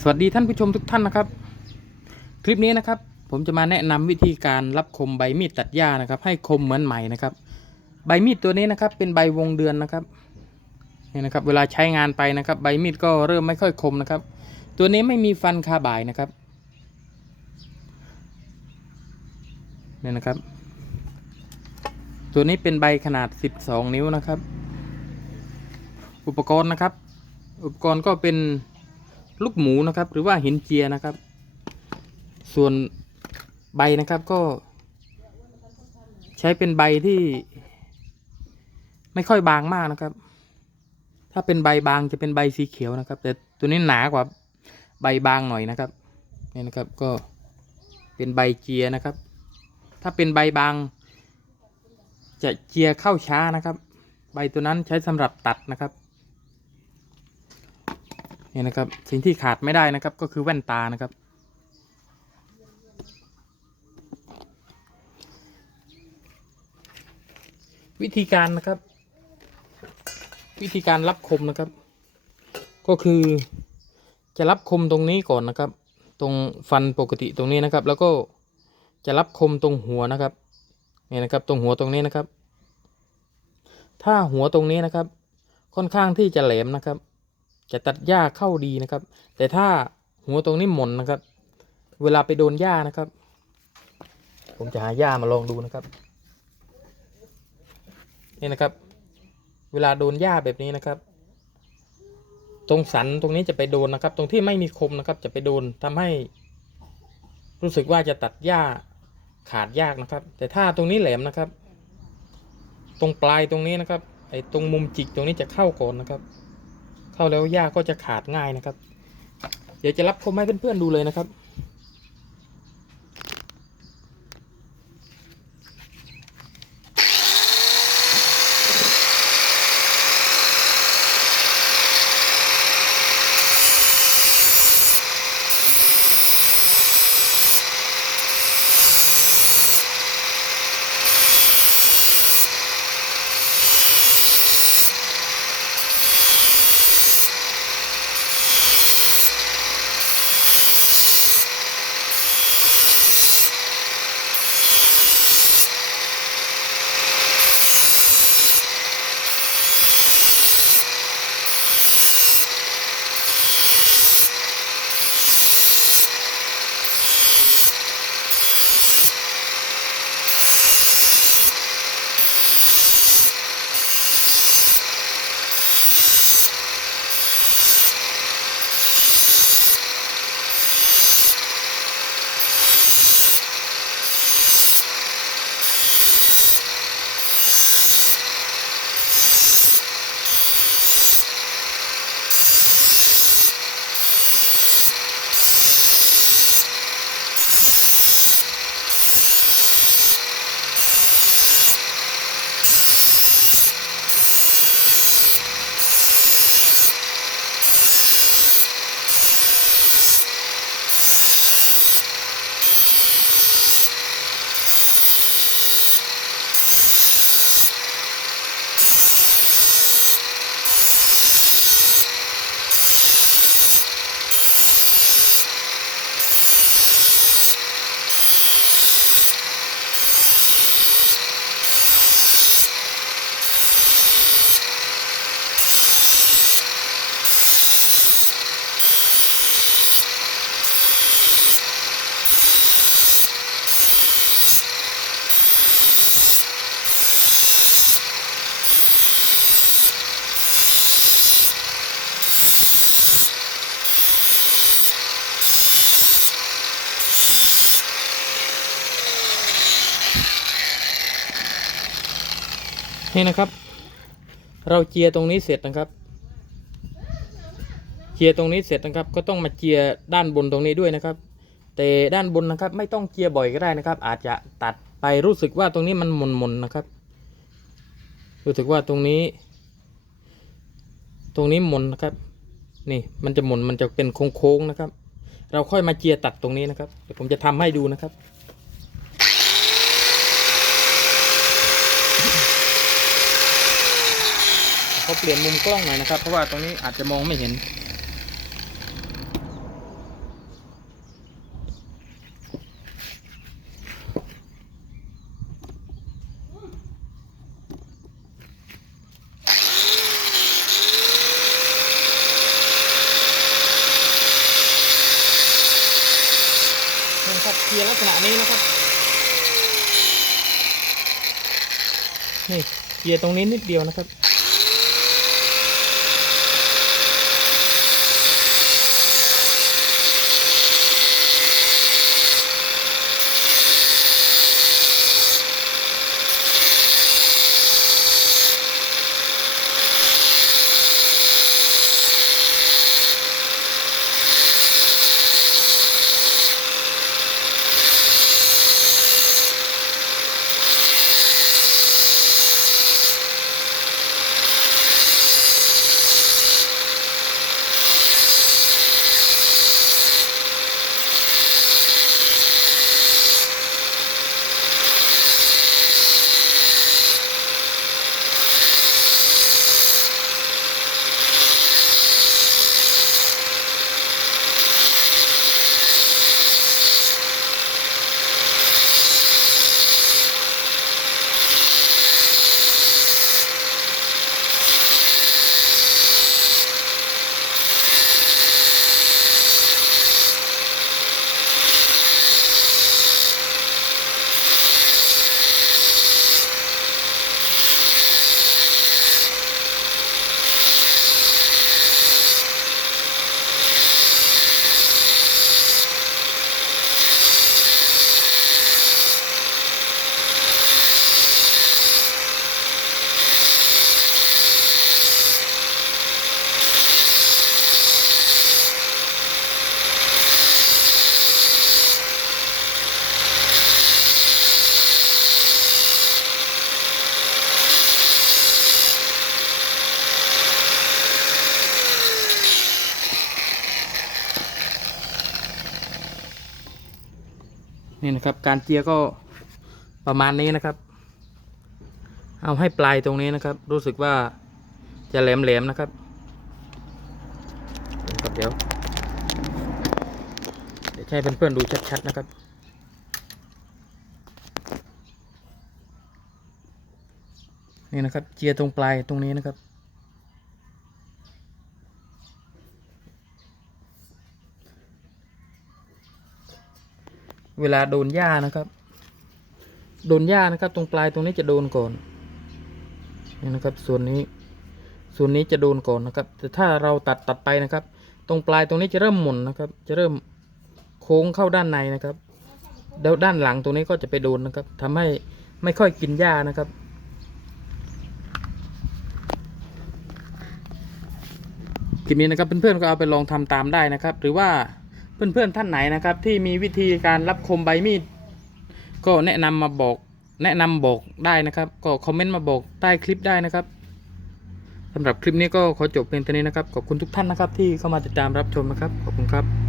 สวัสดีท่านผู้ชมทุกท่านนะครับ คลิปนี้นะครับ ผมจะมาแนะนำวิธีการรับคมใบมีดตัดหญ้านะครับ ให้คมเหมือนใหม่นะครับ ใบมีดตัวนี้นะครับ เป็นใบวงเดือนนะครับนี่นะครับ เวลาใช้งานไปนะครับ ใบมีดก็เริ่มไม่ค่อยคมนะครับ ตัวนี้ไม่มีฟันคาบ่ายนะครับนี่นะครับ ตัวนี้เป็นใบขนาด 12 นิ้วนะครับ อุปกรณ์นะครับ อุปกรณ์ก็เป็น ลูกหมูนะครับ หรือว่าหินเจียนะครับ ส่วนใบนะครับก็ ใช้เป็นใบที่ ไม่ค่อยบางมากนะครับ ถ้าเป็นใบบางจะเป็นใบสีเขียวนะครับ แต่ตัวนี้หนากว่าใบบางหน่อยนะครับนี่นะครับก็เป็นใบเจียนะครับ ถ้าเป็นใบบาง จะเจียเข้าช้านะครับ ใบตัวนั้นใช้สำหรับตัดนะครับ นี่นะครับ สิ่งที่ขาดไม่ได้นะครับ ก็คือแว่นตานะครับ วิธีการนะครับ วิธีการรับคมนะครับ ก็คือจะรับคมตรงนี้ก่อนนะครับ ตรงฟันปกติตรงนี้นะครับ แล้วก็จะรับคมตรงหัวนะครับนี่นะครับ ตรงหัวตรงนี้นะครับ ถ้าหัวตรงนี้นะครับ ค่อนข้างที่จะแหลมนะครับ จะตัดหญ้าเข้าดีนะครับ แต่ถ้าหัวตรงนี้หม่นนะครับ เวลาไปโดนหญ้านะครับ ผมจะหาหญ้ามาลองดูนะครับนี่นะครับ เวลาโดนหญ้าแบบนี้นะครับ ตรงสันตรงนี้จะไปโดนนะครับ ตรงที่ไม่มีคมนะครับ จะไปโดนทำให้ รู้สึกว่าจะตัดหญ้าขาดยากนะครับ แต่ถ้าตรงนี้แหลมนะครับ ตรงปลายตรงนี้นะครับไอ้ตรงมุมจิกตรงนี้จะเข้าก่อนนะครับ เข้าแล้วหญ้าก็จะขาดง่ายนะครับ เดี๋ยวจะรับคมให้เพื่อนๆดูเลยนะครับ นี่นะครับ เราเจียตรงนี้เสร็จนะครับเจียตรงนี้เสร็จนะครับ ก็ต้องมาเจียด้านบนตรงนี้ด้วยนะครับ แต่ด้านบนนะครับ ไม่ต้องเจียบ่อยก็ได้นะครับ อาจจะตัดไปรู้สึกว่าตรงนี้มันหมนๆนนะครับ รู้สึกว่าตรงนี้ ตรงนี้หมนนะครับ นี่มันจะหมนมันจะเป็นโค้งๆนะครับ เราค่อยมาเจียตัดตรงนี้นะครับเดี๋ยวผมจะทำให้ดูนะครับ ขาเปลี่ยนมุมกล้องหน่อยนะครับ เพราะว่าตรงนี้อาจจะมองไม่เห็น ครับเคลียร์ลักษณะนี้นะครับ นี่เคลียร์ตรงนี้นิดเดียวนะครับ นี่นะครับ การเจียก็ประมาณนี้นะครับ เอาให้ปลายตรงนี้นะครับ รู้สึกว่าจะแหลมๆนะครับครับเดี๋ยวเดี๋ยวให้เพื่อนๆดูชัดๆนะครับนี่นะครับ เจียตรงปลายตรงนี้นะครับ เวลาโดนหญ้านะครับ โดนหญ้านะครับ ตรงปลายตรงนี้จะโดนก่อนนี่นะครับ ส่วนนี้ ส่วนนี้จะโดนก่อนนะครับ แต่ถ้าเราตัดตัดไปนะครับ ตรงปลายตรงนี้จะเริ่มหมุนนะครับ จะเริ่มโค้งเข้าด้านในนะครับแล้วด้านหลังตรงนี้ก็จะไปโดนนะครับทำให้ไม่ค่อยกินหญ้านะครับคลิปนี้นะครับเพื่อนๆก็เอาไปลองทำตามได้นะครับ หรือว่า เพื่อนๆท่านไหนนะครับที่มีวิธีการรับคมใบมีด ก็แนะนำมาบอก แนะนำบอกได้นะครับ ก็คอมเมนต์มาบอกใต้คลิปได้นะครับสำหรับคลิปนี้ก็ขอจบเพียงเท่านี้นะครับขอบคุณทุกท่านนะครับ ที่เข้ามาติดตามรับชมนะครับขอบคุณครับ